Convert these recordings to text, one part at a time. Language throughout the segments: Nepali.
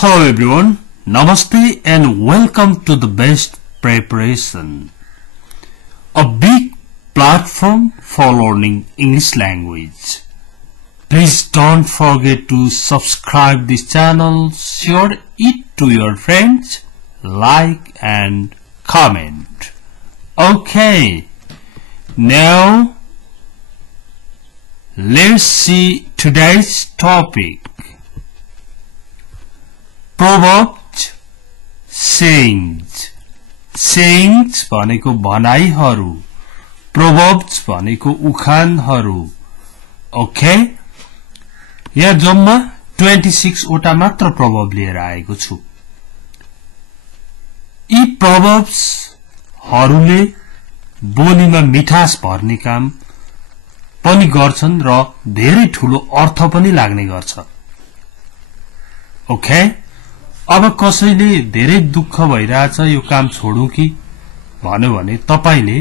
Hello everyone, Namaste and welcome to the Best Preparation, a big platform for learning English language. Please don't forget to subscribe this channel, share it to your friends, like and comment. Okay, now let's see today's topic. Proverbs, sayings. Sayings भनेको भनाइहरू, Proverbs भनेको उखानहरू. ओके, यहाँ जम्मा 26 वटा मात्र प्रभव लिएर आएको छु. यी Proverbs हरूले बोलीमा मिठास भर्ने काम पनि गर्छन् र धेरै ठूलो अर्थ पनि लाग्ने गर्छ. ओके, अब कसैले धेरै दुःख भइरहेछ यो काम छोडौं कि भन्यो भने तपाईले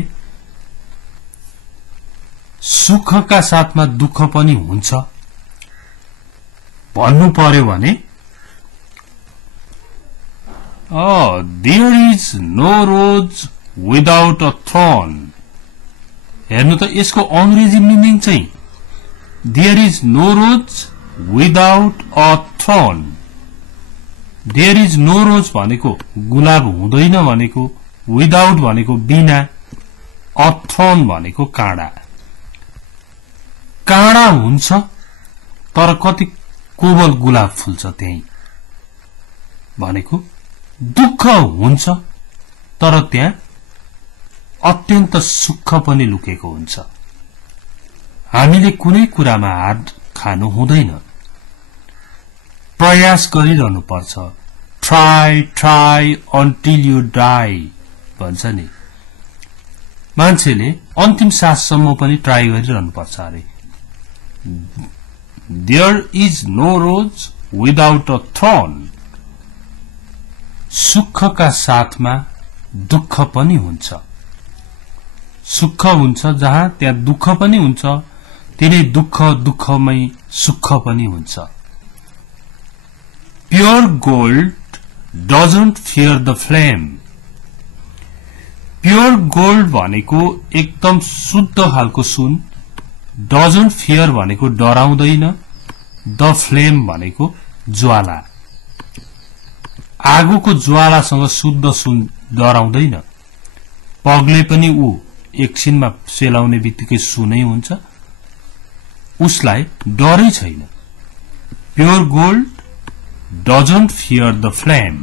सुखका साथमा दुःख पनि हुन्छ भन्नु पर्यो भने there is no rose without a thorn. हेर्नु त यसको अंग्रेजी मिनिङ चाहिँ there is no rose without a thorn. There is no rose भनेको गुलाब हुँदैन भनेको, without भनेको बिना, a thorn भनेको काँडा. काँडा हुन्छ तर कति कोमल गुलाब फुल्छ त्यही भनेको, दुःख हुन्छ तर त्यहाँ अत्यन्त सुख पनि लुकेको हुन्छ. हामीले कुनै कुरामा हार खानु हुँदैन, प्रयास गरिरहनु पर्छ. try until you die भन्छ नि. मान्छेले अन्तिम साससम्म पनि ट्राई गरिरहनु पर्छ अरे. There is no rose without a thorn. सुखका साथमा दुःख पनि हुन्छ. सुख हुन्छ जहाँ त्यहाँ दुःख पनि हुन्छ, तिनै दुःख दुःखमै सुख पनि हुन्छ. Pure gold doesn't fear the flame. Pure gold भनेको एकदम शुद्ध खालको सुन, doesn't fear भनेको डराउँदैन, the flame भनेको ज्वाला. आगोको ज्वालासँग शुद्ध सुन डराउँदैन. पगले पनि ऊ एकछिनमा सेलाउने बित्तिकै सुनै हुन्छ, उसलाई डरै छैन. Pure gold doesn't fear the flame.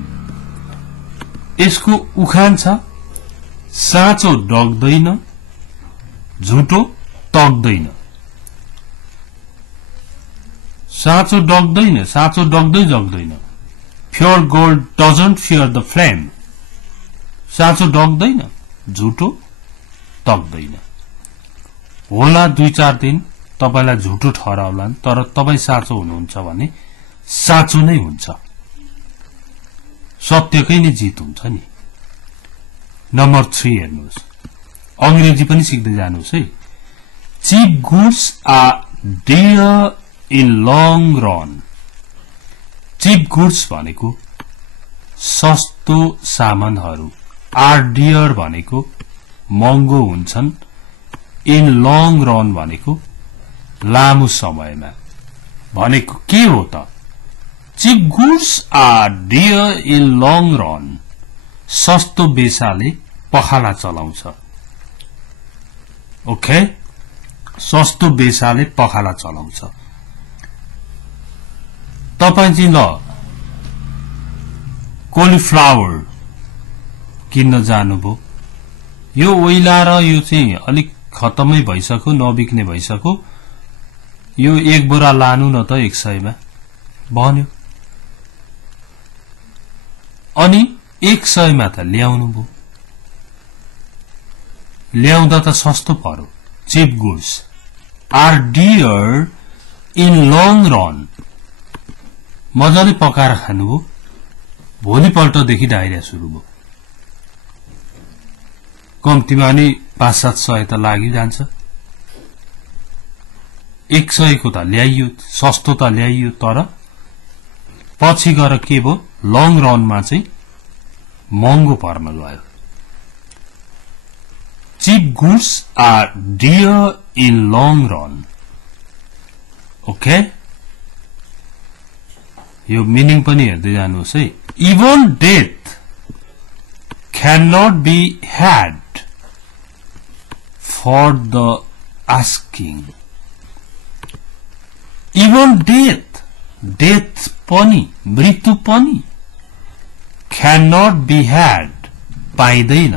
यसको उखान छ, साँचो डग्दैन, झुटो तग्दैन. साँचो डग्दैन, साँचो डग्दै जग्दैन. Pure gold doesn't fear the flame. साँचो डग्दैन, झुटो तग्दैन. होला 2-4 दिन तपाईलाई झुटो ठहराउलान्, तर तपाई साँचो हुनुहुन्छ भने साँचो नै हुन्छ. सत्यकै नै जित हुन्छ नि. नम्बर 3 हेर्नुहोस्, अंग्रेजी पनि सिक्दै जानुहोस् है. Cheap goods are dear in long run. Cheap goods भनेको सस्तो सामानहरू, are dear भनेको महँगो हुन्छन्, in long run भनेको लामो समयमा. भनेको के हो त? Cheap goods are dear in long run. सस्तो बेसाले पखाला चलाउँछ. ओके, सस्तो बेसाले पखाला चलाउँछ. तपाई चाहिँ ल कोलीफ्लावर किन्न जानुभयो, यो ओइला र यो चाहिँ अलिक खतमै भइसक्यो, नबिक्ने भइसक्यो, यो एक बोरा लानु न त 100 मा भन्यो. अनि 100 मा त ल्याउनु भो, ल्याउँदा त सस्तो पर्यो. Cheap goods are dear in long run. मजाले पकाएर खानुभयो, भोलिपल्टदेखि डायरिया सुरु भयो. कम्तीमा नि 500-700 त लागिजान्छ. 100 को त ल्याइयो, सस्तो त ल्याइयो, तर पछि गएर के भयो लङ रनमा चाहिँ महँगो पर्न गयो cheap goods are dear in long run okay यो मिनिङ पनि हेर्दै जानुहोस् है even death cannot be had for the asking even death पनि मृत्यु पनि cannot be had पाइदैन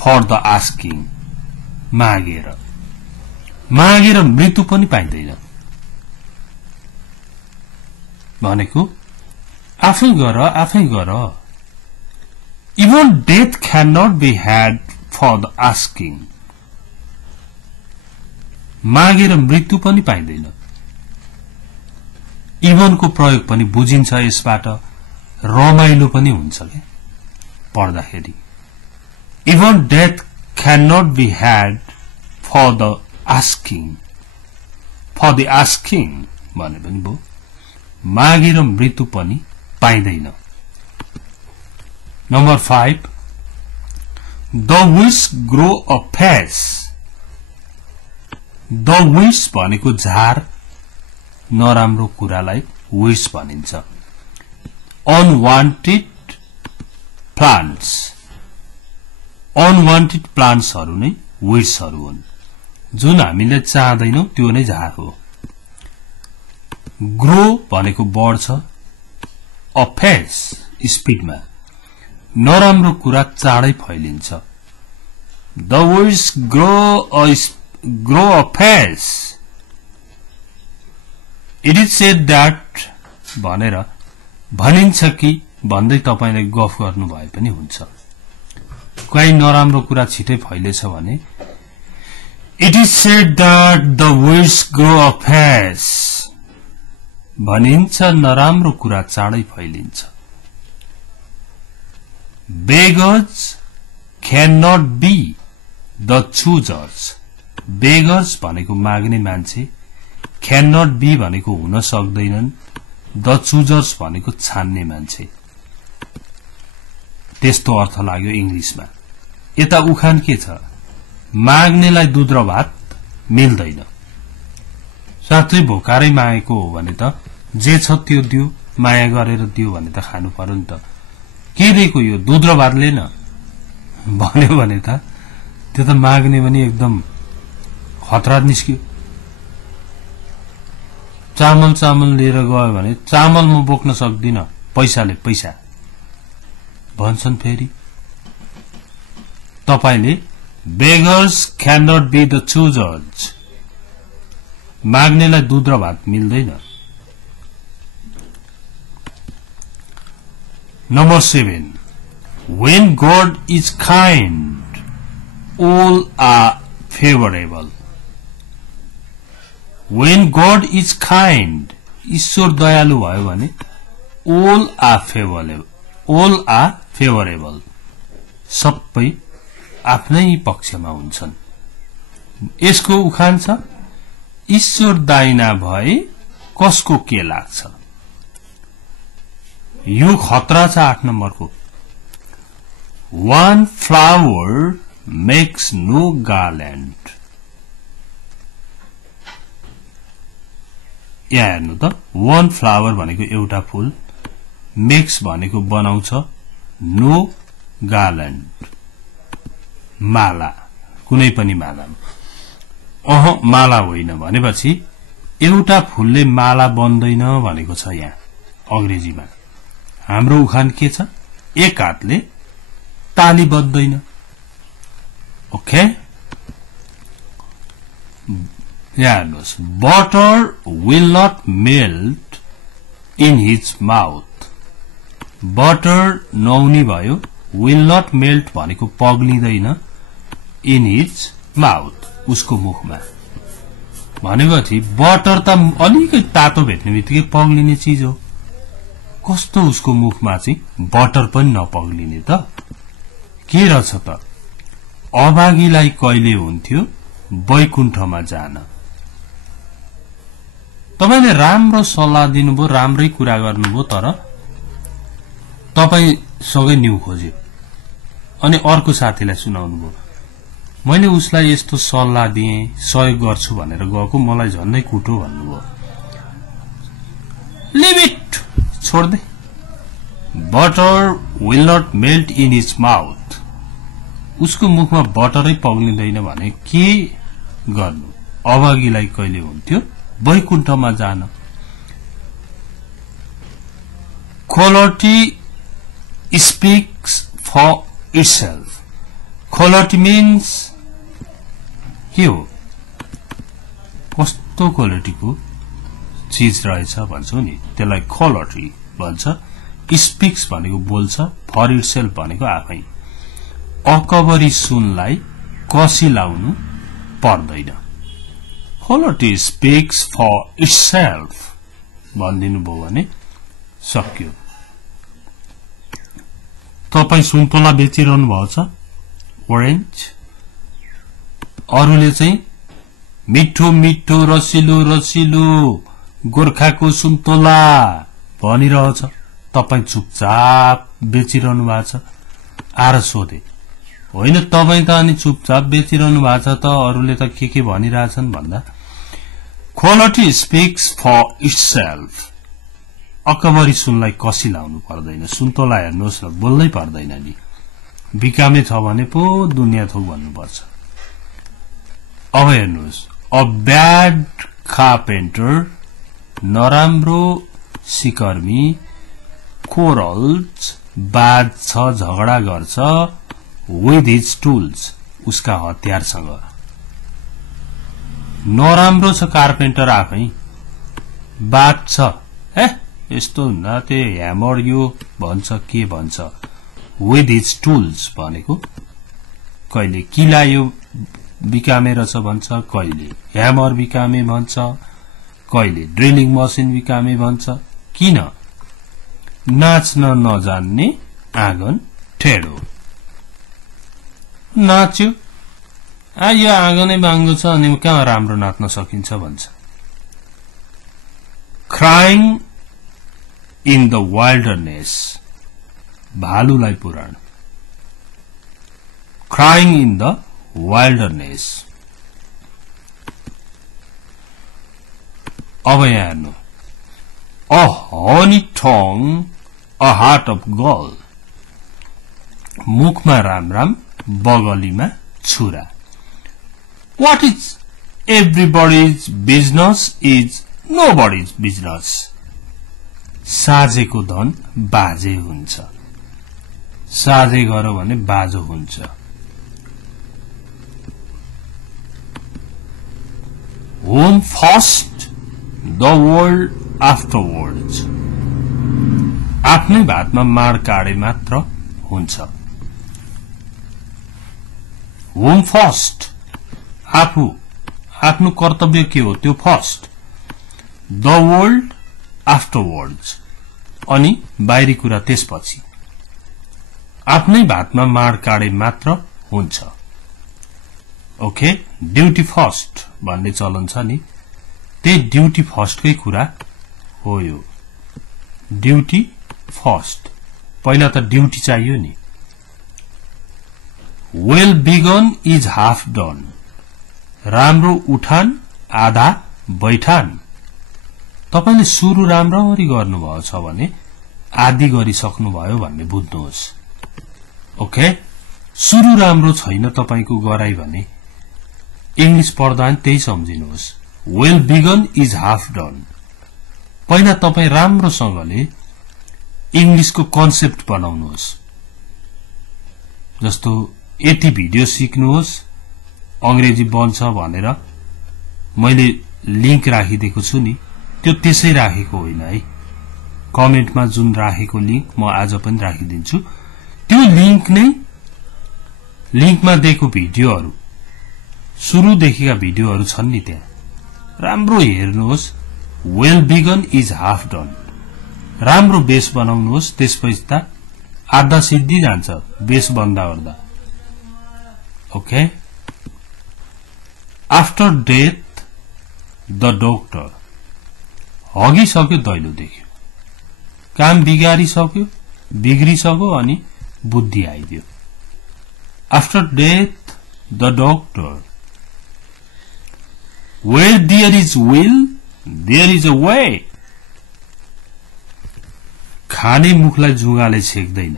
for the asking मागेर मृत्यु पनि पाइदैन भनेको आफै गर even death cannot be had for the asking मागेर मृत्यु पनि पाइदैन even को प्रयोग पनि बुझिन्छ यसबाट रमाइलो पनि हुन्छ के पढ्दाखेरि even death cannot be had for the asking भने पनि भयो मागेर मृत्यु पनि पाइदैन number 5 the weeds grow apace the weeds भनेको झार नराम्रो कुरालाई weeds भनिन्छ unwanted plants हरु नै weeds हरु हुन् जुन हामीले चाहदैनौ त्यो नै झार हो ग्रो भनेको बढ्छ अफेस स्पीडमा नराम्रो कुरा चाँडै फैलिन्छ the weeds grow apace it is said that भनेर भनिन्छ कि भन्दै तपाईले गफ गर्नु भए पनि हुन्छ कुनै नराम्रो कुरा छिटै फैलेछ भने it is said that the weeds grow apace भनिन्छ नराम्रो कुरा चाँडै फैलिन्छ beggars cannot be the choosers beggars भनेको माग्ने मान्छे cannot be भनेको हुन सक्दैनन् the choosers भनेको छान्ने मान्छे त्यस्तो अर्थ लाग्यो इंग्लिशमा यता उखान के छ माग्नेलाई दूध र भात मिल्दैन साथै भोकारै मागेको हो भने त जे छ त्यो दियो माया गरेर दियो भने त खानु पर्यो नि त के दिएको यो दूध र भात लिएन भन्यो भने त त्यो त माग्ने पनि एकदम खतरा निस्क्यो चामल लिएर गयो भने चामल म बोक्न सक्दिन पैसाले पैसा भन्छन् फेरि तपाईले beggars cannot be the choosers माग्नेलाई दूध र भात मिल्दैन number 7 when God is kind all are favorable when God is kind ईश्वर दयालु भयो भने all are favorable सबै आफ्नै पक्षमा हुन्छन् यसको उखान छ ईश्वर दाइना भए कसको के लाग्छ यो खतरा छ 8 नम्बरको one flower makes no garland यहाँ हेर्नु त one flower भनेको एउटा फूल makes भनेको बनाउँछ no garland माला कुनै पनि माला माला होइन भनेपछि एउटा फूलले माला बन्दैन भनेको छ यहाँ अंग्रेजीमा हाम्रो उखान के छ एक हातले ताली बज्दैन ओके यहाँ हेर्नुहोस् butter will not melt in his mouth butter नहुने भयो विल नट मेल्ट भनेको पग्लिदैन इन हिज माउथ उसको मुखमा भनेपछि बटर त अलिकति तातो भेट्ने बित्तिकै पग्लिने चीज हो कस्तो उसको मुखमा चाहिँ बटर पनि नपग्लिने त के रहेछ त अभागीलाई कहिले हुन्थ्यो वैकुण्ठमा जान तपाईले राम्रो सल्लाह दिनुभयो, राम्रै कुरा गर्नुभयो, तर तपाईसँगै न्यू खोज्यो अनि अर्को साथीलाई सुनाउनु भयो। मैले उसलाई यस्तो सल्लाह दिए, सहयोग गर्छु भनेर गएको, मलाई झन्डै कुटो भन्नुभयो। लिभ इट, छोड दे। Butter will not melt in his mouth. उसको मुखमा बटरै पग्लिँदैन भने के गर्नु? अभागीलाई कहिले हुन्थ्यो वैकुण्ठमा जान। Quality speaks for itself. Quality means के हो? कस्तो क्वालिटीको चीज रहेछ भन्छौ नि, त्यसलाई क्वालिटी भन्छ। स्पीक्स भनेको बोल्छ, फर इटसेल्फ भनेको आफै। अकबरी सुनलाई कसी लाउनु पर्दैन। क्वालिटी स्पीक्स फर इटसेल्फ भनिदिनु भयो भने सक्यो। तपाई सुन्तला बेचिरहनु भएको छ, ओरेन्ज। अरूले चाहिँ मिठो मिठो रसिलो रसिलो गोर्खाको सुन्तला भनिरहेछ, तपाई चुपचाप बेचिरहनु भएको छ। आएर सोधे, होइन तपाई त अनि चुपचाप बेचिरहनु भएको छ त, अरूले त के भनिरहेछन् भन्दा क्वालिटी स्पीक्स फर इटसेल्फ। अकबरी सुनलाई कसी लाउनु पर्दैन। सुन्तला हेर्नुहोस् न, बोल्नै पर्दैन नि, बिकामे छ भने पो दुनियाँ थोक भन्नुपर्छ। अब हेर्नुहोस्, अ ब्याड कार्पेन्टर, नराम्रो सिकर्मी, कोरल्स, बाज्छ, झगडा गर्छ, विथ हिज टुल्स, उसका हतियारसँग। नराम्रो छ कार्पेन्टर आफै, बाज्छ, यस्तो हुन्न, त्यो ह्यामर यो भन्छ, के भन्छ, विथ हिज टुल्स भनेको कहिले किला यो बिकामे रहेछ भन्छ, कहिले ह्यामर बिकामे भन्छ, कहिले ड्रिलिङ मसिन बिकामे भन्छ। किन? नाच्न नजान्ने आँगन ठेडो। नाच्यो, यो आँगनै बाङ्गो छ, अनि कहाँ राम्रो नाच्न सकिन्छ भन्छ। क्राइङ इन द वाइल्डरनेस, भालुलाई पुराण। Crying in the wilderness. अब यहाँ हेर्नु, a honey tongue, a heart of gold. मुखमा राम राम, बगलीमा छुरा। What is everybody's business is nobody's business. साझेको धन बाजे हुन्छ। साझे गरो भने बाजो हुन्छ। Home first, the world afterwards. आफ्नै भातमा माड काडे मात्र हुन्छ। होम फर्स्ट, आफ्नो कर्तव्य के हो त्यो फर्स्ट। द वर्ल्ड आफ्टरवर्ड्स, अनि बाहिरी कुरा त्यसपछि। आफ्नै भातमा माड काडे मात्र हुन्छ। ओके, ड्युटी फर्स्ट भन्ने चलन छ नि, त्यही ड्युटी फर्स्टकै कुरा हो यो। ड्युटी फर्स्ट, पहिला त ड्युटी चाहियो नि। Well begun is half done. राम्रो उठान आधा बैठान। तपाईले सुरु राम्ररी गर्नुभएको छ भने आदि गरिसक्नुभयो भन्ने बुझ्नुहोस्। ओके, सुरु राम्रो छैन तपाईको गराई भने इंग्लिश पढ्दा त्यही सम्झिनुहोस्। Well begun is half done. पहिला तपाई राम्रोसँगले इंग्लिशको कन्सेप्ट बनाउनुहोस्। जस्तो यति भिडियो सिक्नुहोस् अंग्रेजी बन्छ भनेर मैले लिंक राखिदिएको छु नि, त्यो त्यसै राखेको होइन है। कमेन्टमा जुन राखेको लिंक म आज पनि राखिदिन्छु। त्यो लिंक नै लिंकमा दिएको भिडियोहरु, सुरुदेखिका भिडियोहरु छन् नि, त्यहाँ राम्रो हेर्नुहोस्। Well begun is half done. राम्रो बेस बनाउनुहोस्, त्यसपछि त आधा सिद्धि जान्छ बेस बन्दा ओर्दा। Okay, after death the doctor. हगिसक्यो दैलो देख्यो काम बिगारिसक्यो बिग्रिसक्यो अनि बुद्धि आइदियो after death the doctor where there is will there is a way खाने मुखलाई जुगाले छेक्दैन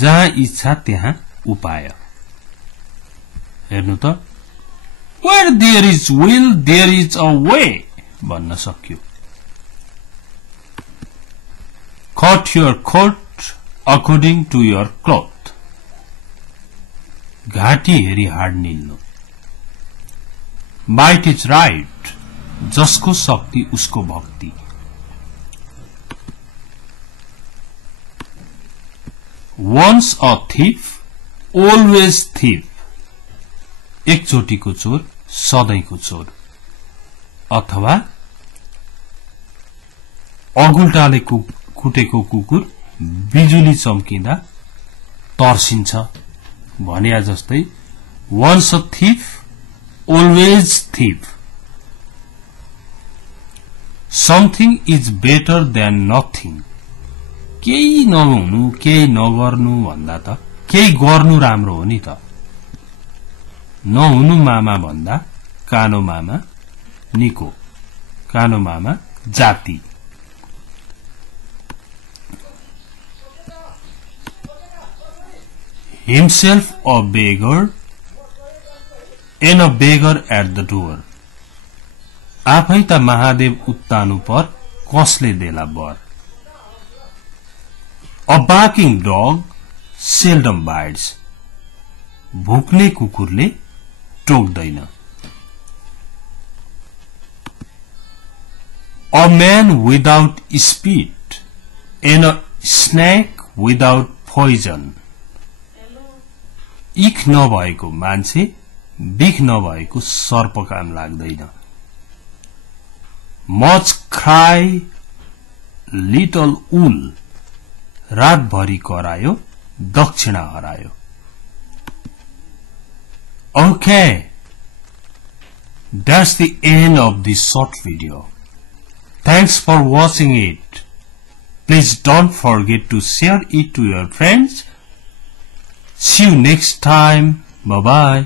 जहाँ इच्छा त्यहाँ उपाय हेर्नु त where there is will there is a way भन्न सक्यो cut your coat according to your cloth घाटी हेरी हाड निल्नु might is right जसको शक्ति उसको भक्ति once a thief always thief एकचोटीको चोर सधैँको चोर अथवा अगुल्टाले कुटेको कुकुर बिजुली चम्किँदा तर्सिन्छ भन्या जस्तै once a thief always thief something is better than nothing केही नहुनु केही नगर्नु भन्दा त केही गर्नु राम्रो हो नि त नहुनु मामा भन्दा कानो मामा निको कानो मामा जाति himself a beggar and a beggar at the door आफै त महादेव उत्तानु पर कसले देला बर a barking dog seldom bites भुक्ने कुकुरले टोक्दैन a man without spit and a snake without poison इख नभएको मान्छे बिख नभएको सर्प काम लाग्दैन much cry little wool रातभरि करायो दक्षिणा हरायो Okay, that's the end of this short video. Thanks for watching it. Please don't forget to share it to your friends. See you next time. Bye-bye.